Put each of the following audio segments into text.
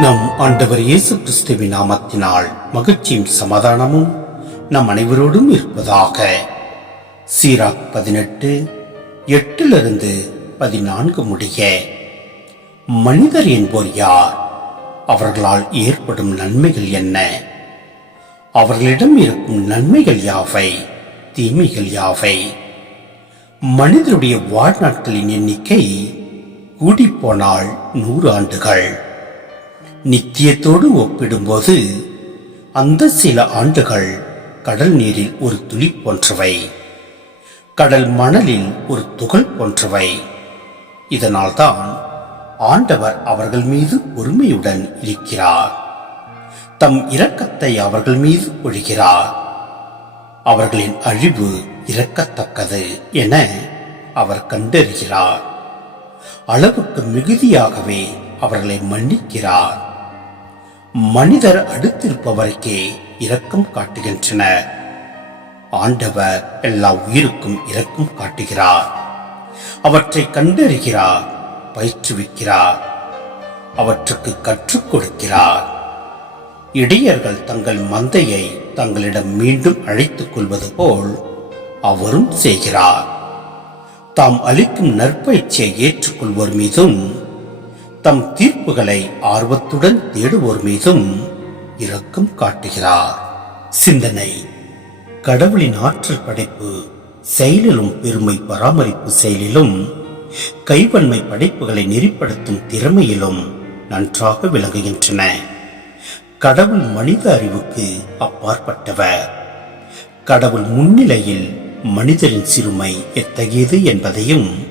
நம் ஆண்டவர் இயேசு கிறிஸ்துவின் நாமத்தினால் மகிழ்ச்சியும் சமாதானமும் நம் அனைவரோடும் இருப்பதாக. சீராக் பதினெட்டு எட்டிலிருந்து பதினான்கு முடிய. மனிதர் என்போர் யார்? அவர்களால் ஏற்படும் நன்மைகள் என்ன? அவர்களிடம் இருக்கும் நன்மைகள் யாவை? தீமைகள் யாவை? மனிதருடைய வாழ்நாட்களின் எண்ணிக்கை கூடிப்போனால் நூறு ஆண்டுகள். நித்தியத்தோடு ஒப்பிடும்போது அந்த சில ஆண்டுகள் கடல் நீரில் ஒரு துளி போன்றவை கடல் மணலில் ஒரு துகள் போன்றவை. இதனால்தான் ஆண்டவர் அவர்கள் மீது பொறுமையுடன் இருக்கிறார். தம் இரக்கத்தை அவர்கள் மீது பொழிகிறார் அவர்களின் அழிவு இறக்கத்தக்கது என அவர் கண்டறிகிறார். அளவுக்கு மிகுதியாகவே அவர்களை மன்னிக்கிறார். மனிதர் அடுத்திருப்பவருக்கே இரக்கம் காட்டுகின்றன ஆண்டவர் எல்லா உயிருக்கும் இரக்கம் காட்டுகிறார். அவற்றை கண்டறிகிறார் பயிற்றுவிக்கிறார் அவற்றுக்கு கற்றுக் கொடுக்கிறார். இடையர்கள் தங்கள் மந்தையை தங்களிடம் மீண்டும் அழைத்துக் கொள்வது போல் அவரும் செய்கிறார். தாம் அளிக்கும் நற்பயிற்சியை ஏற்றுக்கொள்வோர் மீதும் தம் தீர்ப்புகளை ஆர்வத்துடன் தேடுவோர் மீதும் இரக்கம் காட்டுகிறார். சிந்தனை கடவுளின் ஆற்றல் படைப்பு செயலிலும் பெருமை பராமரிப்பு செயலிலும் கைவன்மை படைப்புகளை நெறிப்படுத்தும் திறமையிலும் நன்றாக விளங்குகின்றன. கடவுள் மனித அறிவுக்கு அப்பாற்பட்டவர். கடவுள் முன்னிலையில் மனிதரின் சிறுமை எத்தகையது என்பதையும்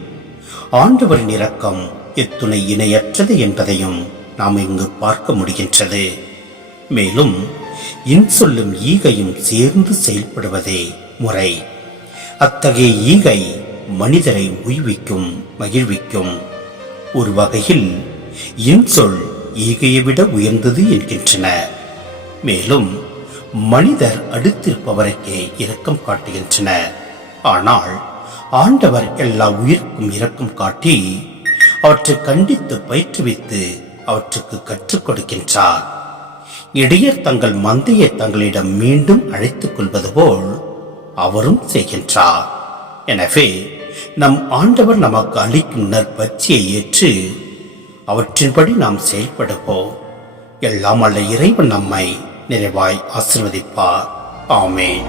ஆண்டவரின் இரக்கம் எத்துணை இணையற்றது என்பதையும் நாம் இங்கு பார்க்க முடிகின்றது. மேலும் இன்சொல்லும் ஈகையும் சேர்ந்து செயல்படுவதே முறை. அத்தகைய ஈகை மனிதரை உய்விக்கும் மகிழ்விக்கும். ஒரு வகையில் இன்சொல் ஈகையை விட உயர்ந்தது என்கின்றன. மேலும் மனிதர் அடுத்திருப்பவருக்கே இரக்கம் காட்டுகின்றனர். ஆனால் ஆண்டவர் எல்லா உயிர்க்கும் இரக்கம் காட்டி அவற்றை கண்டித்து பயிற்றுவித்து அவற்றுக்கு கற்றுக் கொடுக்கின்றார். இடையர் தங்கள் மந்தையை தங்களிடம் மீண்டும் அழைத்துக் கொள்வது போல் அவரும் செய்கின்றார். எனவே நம் ஆண்டவர் நமக்கு அளிக்கும் நற்பட்சியை ஏற்று அவற்றின்படி நாம் செயல்படுவோம். எல்லாம் அல்ல இறைவன் நம்மை நிறைவாய் ஆசிர்வதிப்பார். ஆமேன்.